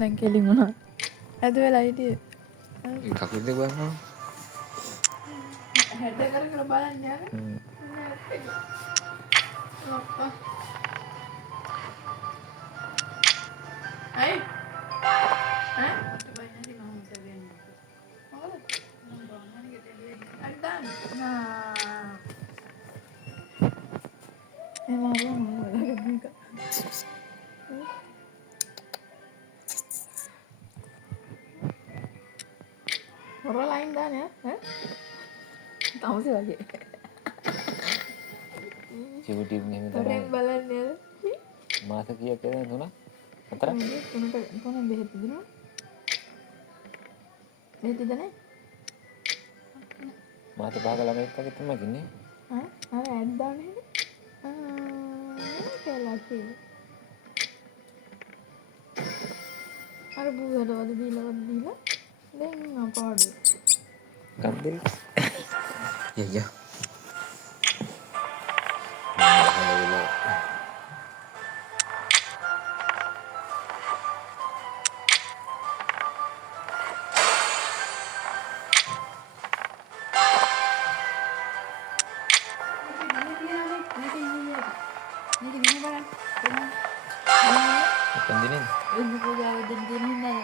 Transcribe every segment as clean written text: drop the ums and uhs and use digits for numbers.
දැන් කෙලින් වුණා. ඇද වෙලා හිටියේ. ඒ කකුල් දෙක ගන්නවා. හැඩ කර කර බලන්න යන. ලොක්කා. අය. ඈ? බයි නැති මම සෙවෙන්නේ. මොකද? මම බාන්නනේ ගෙදර ඉන්නේ. අර දාන්න. නා. ඒ මාරුව මම හොර ලයින් දාන්නේ ඈ? තමුසෙ වගේ. චිවිටි මෙහෙම හොරෙන් තමයි. බලන්නේ. මාස කීයක් වෙනවද? 3ක්? 4ක්? තුනට බෙහෙත් දෙනවා. බෙහෙත් දෙන්නේ? මාස 5ක ළමෙක් වගේ තමයි ඉන්නේ. අර ඇඩ් දාන්නේ. කියලා කිව්වේ. අර බුදවද දීලා දැන් අපාඩු. කන්දේ. යయ్యා. කන්දිනේ. ඉන්න පූජාව දෙන්න නෑ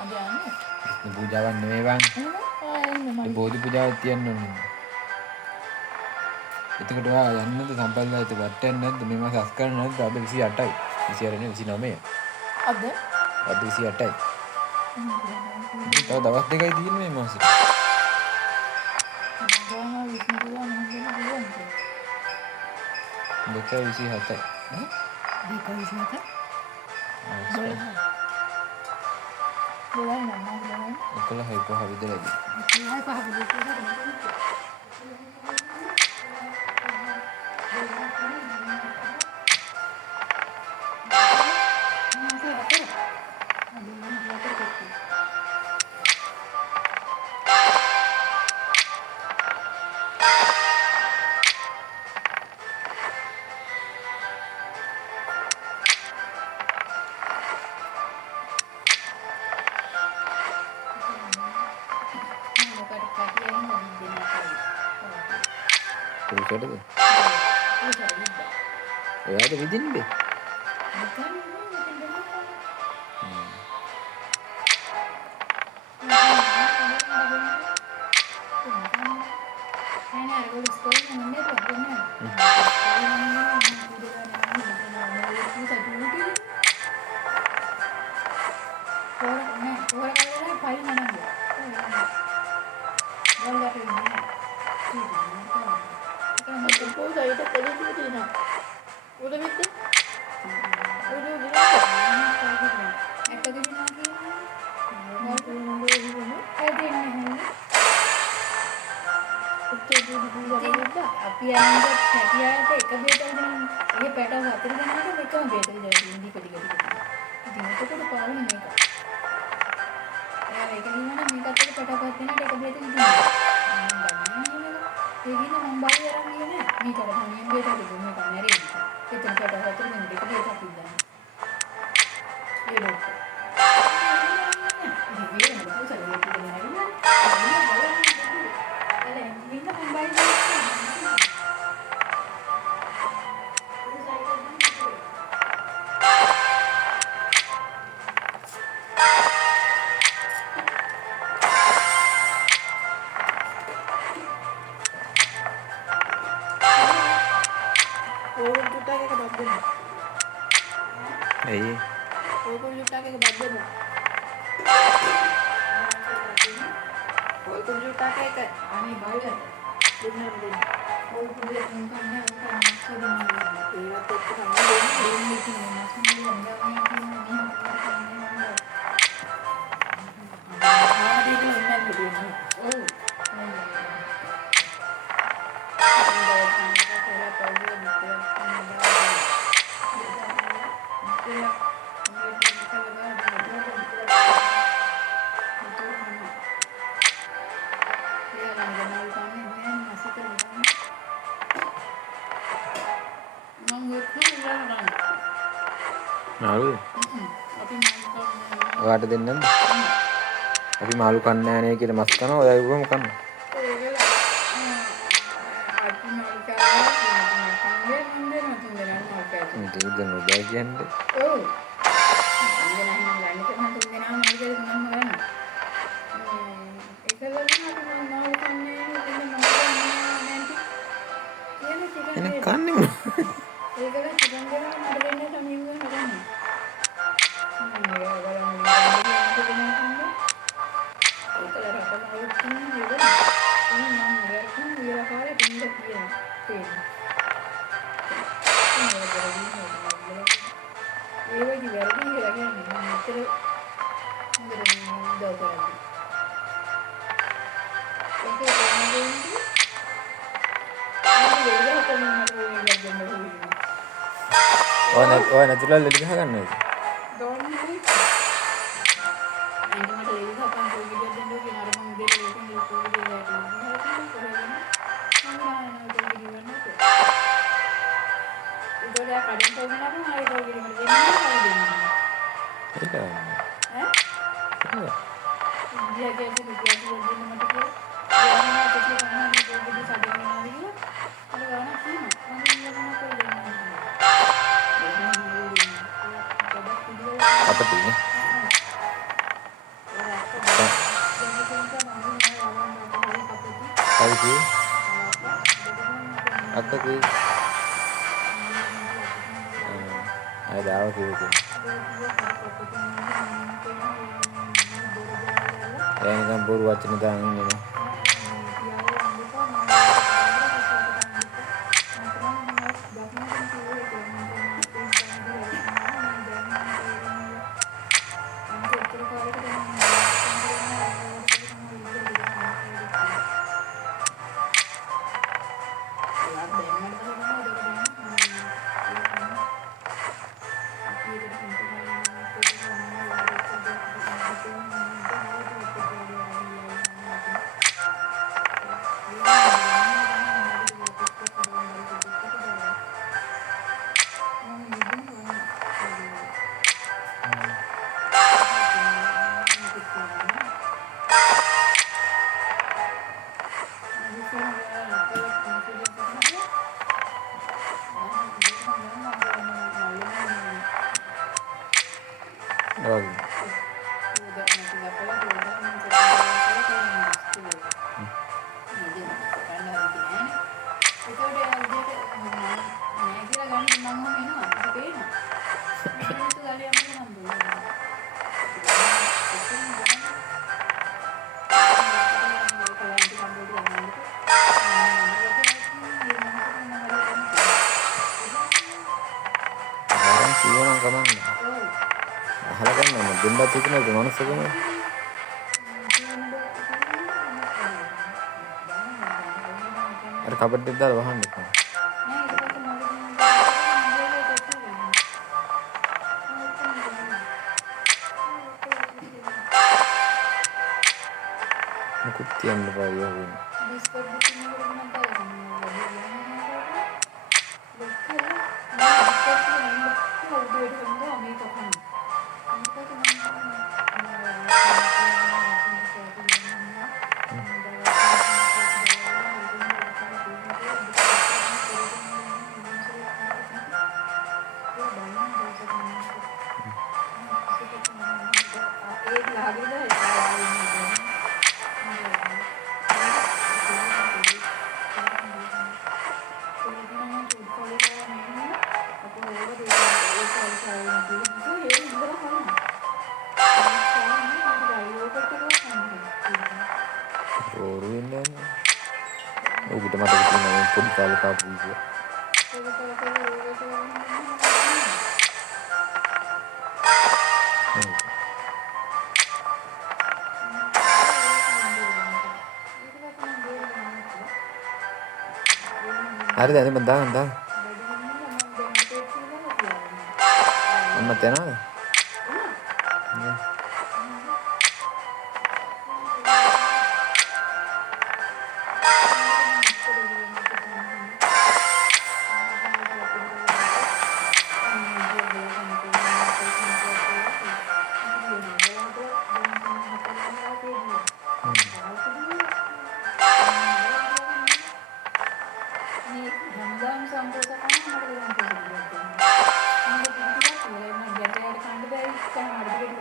අද යන්නේ. මේ පූජාවක් නෙමෙයි බං. ඒ බෝධි පූජාවක් තියන්න ඕනේ. එතකොට ඔයා යන්නද සම්පල්ලායට වට්ටයක් නැද්ද? මේ මාස අස් කරන්නේ නැද්ද? අද 28යි. 28 නේ 29. අද? අද 28යි. තව දවස් දෙකයි තියෙන්නේ මේ මාසෙට. ගාන 20 ගාන හම්බෙන්න පුළුවන්. 2:27. ඈ? 2:27. බලන්න මම 11යි 5 විතරයි. 11යි 5 විතර. ඒකටද? ඔයාද විදින්නේ? අපි ආන්ද කැටියාට එක බේතල් දෙනවා. ඒ පැටව හතර දෙනාට එකම බේතල් දෙනවා. ඉන්දි කඩි කඩි. ඉතින් එතකොට පාවුනේ මේක. ඒක දිනන මේකත් එක පැටව හත් දෙනාට එක බේතල් දෙනවා. මම දන්නේ නෑ. ඒ දින මම බයි අරන් ගියේ නෑ. මේකට තනියෙන් බේතල් දුන්නේ කමරේ. එතන පැටව හතර දෙනාට එක බේතල් දුන්නා. ඒ ඩොක්ටර්. ඉතින් වේරම පුසල් වේතු දෙනවා නේද? ඇයි? ඔයගොල්ලෝ ජුට්ටාගේ බත් දෙනවා. ඔයගොල්ලෝ ජුට්ටාගේ අනේ බයිලා දෙන්නම් දෙන්න. ඔයගොල්ලෝ කන්නේ ඒවත් එක්ක තමයි දෙන්නේ කියන්නේ නැසුනේ ලංගාවනේ නාලු? අපි මම ඔයාට දෙන්නේ නැද්ද? අපි මාළු කන්නේ නැහැ නේ කියලා මස් කනවා. ඔයා ඒකම කනවා. ඒක නොබෑ කියන්නේ. එනේ කන්නේ මොන? ඔය නැතුළා ලෙඩ ගහ ගන්නවද? අපිටනේ. හරිද? අතකේ අය දාව කිව්වේ. එයානම් බොරු වචන දාගෙන ඉන්නේ නේ. දෙන්නත් හිතනද මනසකම අර කබඩ් එක දාලා වහන්න එපා. මුකුත් තියන්න බෑ යෝගින්. ඔකට මතක තියෙනවා පොඩි කාලේ කාපු වීඩියෝ. හරිද? අද මම දාන්න. අම්මා තනවාද?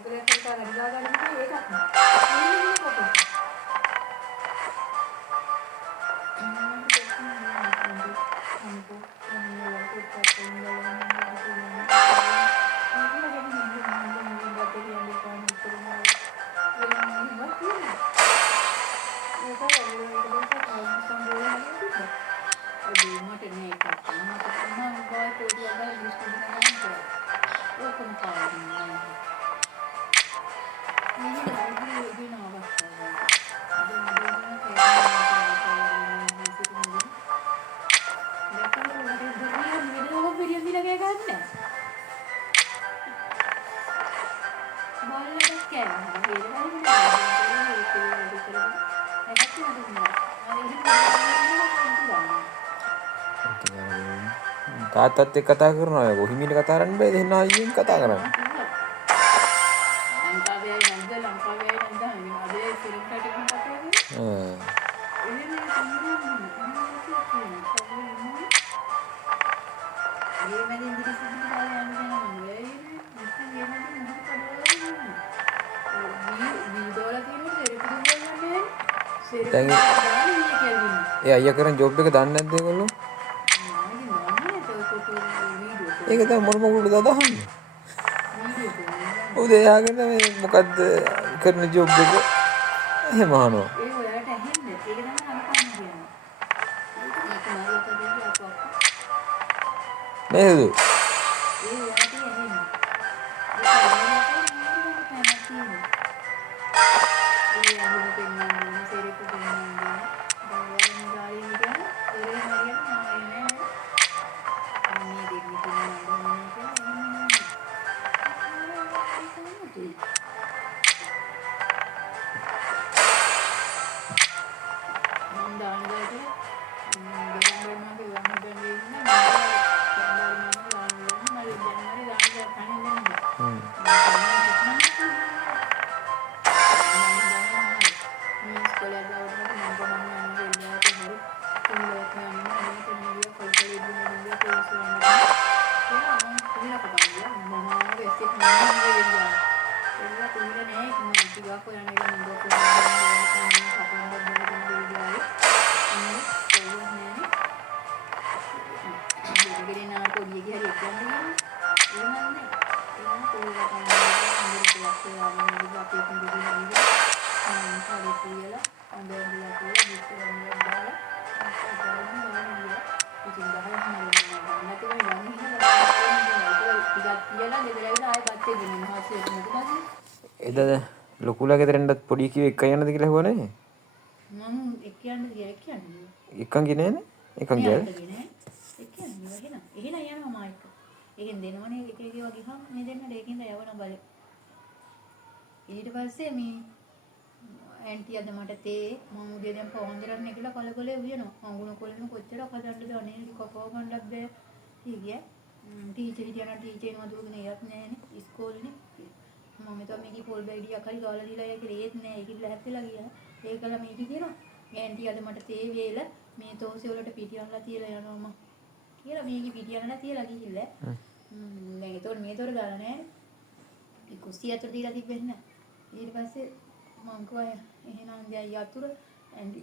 අග්‍රයක් කරලා හරිලා ගන්න කිව්වේ ඒකත් නෑ. තාත්තත් එක්ක කතා කරනවා අය කොහිමිට කතා කරන්න බෑද එහෙනම් අයියෙන් කතා කරන්නේ ඒ අයියා කරන ජොබ් එක දන්නේ නැද්ද ඒගොල්ලෝ ඒක තමයි මොන මොකටද අදහන්නේ උදේ ආගෙන මේ මොකද්ද කරන ජොබ් එක එහෙම අහනවා නේද එදා ලොකුලා ගෙදරින්වත් පොඩි කිව්ව එක යන්නද කියලා හුවා නේ මම එක් යන්නද කියන්නේ එකන් ගියේ නෑනේ එකන් ගියා එහෙනම් යනවා මා එක්ක. ඒකෙන් දෙනවනේ එක එක වගේ ගිහම මේ දෙන්නට ඒකින්ද යවන බල. ඊට පස්සේ මේ ඇන්ටි අද මට තේ මම උදේ දැන් පවන්දරන්නේ කියලා කලකොලේ උයනවා. අඟුණ කොල්ලන කොච්චර හදන්නද අනේ කකව ගන්නත් බෑ. කීකිය. ටීචර් හිටියනම් ටීචර් එනවා දුවගෙන එයක් නෑනේ ඉස්කෝලේනේ. මම හිතුවා මේකේ පොල් බැඩියක් හරි ගාලා දීලා යයි කියලා ඒත් නෑ. ඒකින් ලැහැත්තිලා ගියා. ඒකලා මේක කියනවා. ඇන්ටි අද මට තේ වේල මේ තෝසේ වලට පිටියන්ලා තියලා යනවා මම. කියලා මේකේ පිටියන්ලා තියලා ගිහිල්ලා. දැන් ඒතකොට මේ දොර දාලා නෑ. ඒ කුස්සිය අතට දීලා තිබෙන්නේ නෑ. ඊට පස්සේ මං කිව්වා එහෙනම් දැන් යතුරු ඇන්ටි